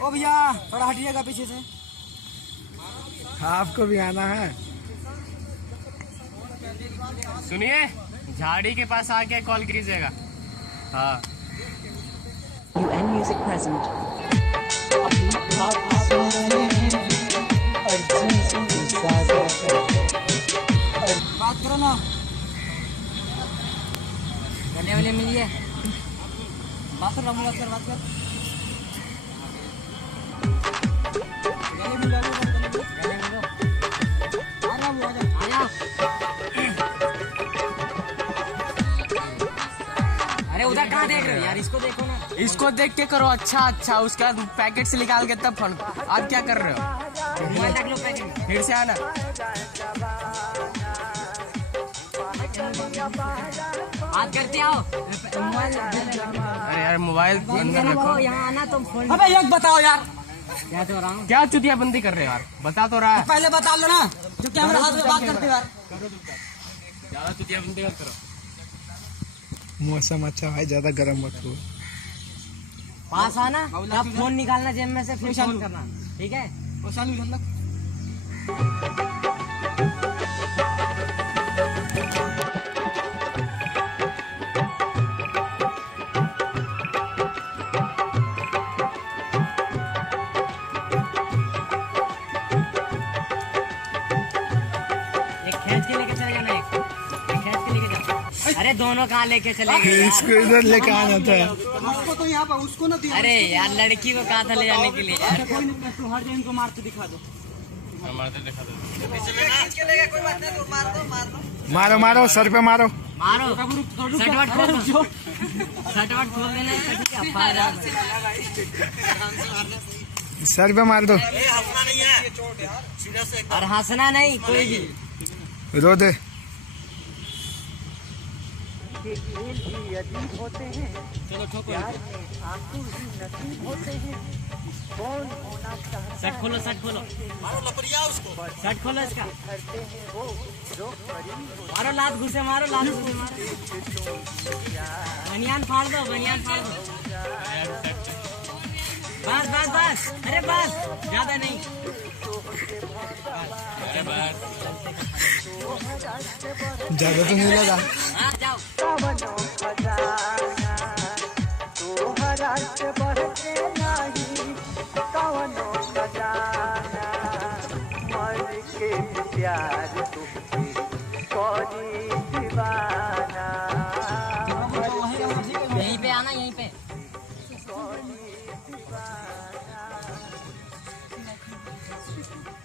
ओ भैया थोड़ा हटिएगा पीछे से। आपको भी आना है। सुनिए, झाड़ी के पास आके कॉल कीजिएगा। हाँ। Music present. बात करो ना, गले वाले मिलिए, बात कर, बात कर, बात कर। गले मिलो, गले मिलो। आ जाओ। अरे उधर कहाँ देख रहे हो यार, इसको देखो ना। इसको देख के करो। अच्छा, उसका पैकेट से निकाल के तब फोन। आप क्या कर रहे हो? मोबाइल रख लो पैकेट। फिर से आना। बात करते आओ। मोबाइल। अरे यार मोबाइल अंदर रखो। यहाँ आना तुम फोन। अबे एक बताओ यार, क्या तो रहा हूँ। क्या चुतिया बंदी कर रहे हो यार? बता तो रहा है। पहले बता लो ना, जो कैमरा हाथ में बात करते हो यार। ज्यादा चुतिया बंदी मत करो। मौसम अच्छा है, ज्यादा गर्म मत हो। पास आना, तब फोन निकालना जेब में से, फिर फोन करना, ठीक है? वो शालू मतलब अरे दोनों कहाँ लेके चले गए? इसको इधर लेके आना था। उसको तो यहाँ पर, उसको ना दिया। अरे यार लड़की को कहा था ले जाने के लिए। कोई नहीं, तू हर दिन को मारते दिखा दो। मारते दिखा दो। मारो मारो, सर पे मारो। मारो। सटवट खोल दो। सटवट खोल देना। सर पे मार दो। और हंसना नहीं कोई भी। रो दे। चलो ठोको। शर्ट खोलो, शर्ट खोलो। मारो लपड़िया उसको। शर्ट खोलो इसका। मारो लात घुसे, मारो लात घुसे, मारो। बनियान फाड़ दो, बनियान फाड़ दो। बस बस बस, अरे बस, ज्यादा नहीं। ज्यादा तो नहीं लगा। हाँ जाओ। यहीं पे आना, यहीं पे।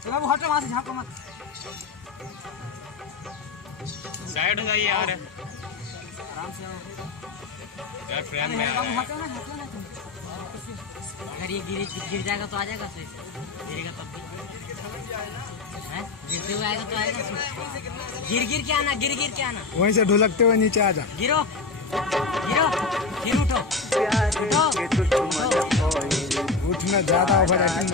बाबू हटो वहाँ से, झाँको मत। साइड हो जाइए यार। आराम से यार फ्रेम में आ रहा है। हटो ना, हटो ना। अगर ये गिर जाएगा तो आ जाएगा सही से। गिरेगा तब भी हैं? गिरते हुए आएगा तो आएगा। गिर के आना, गिर के आना। वहीं से ढुलकते हुए नीचे आ जा। गिरो, गिरो, फिर उठो, उठो। उठना ज्यादा ओवर एक्टिंग।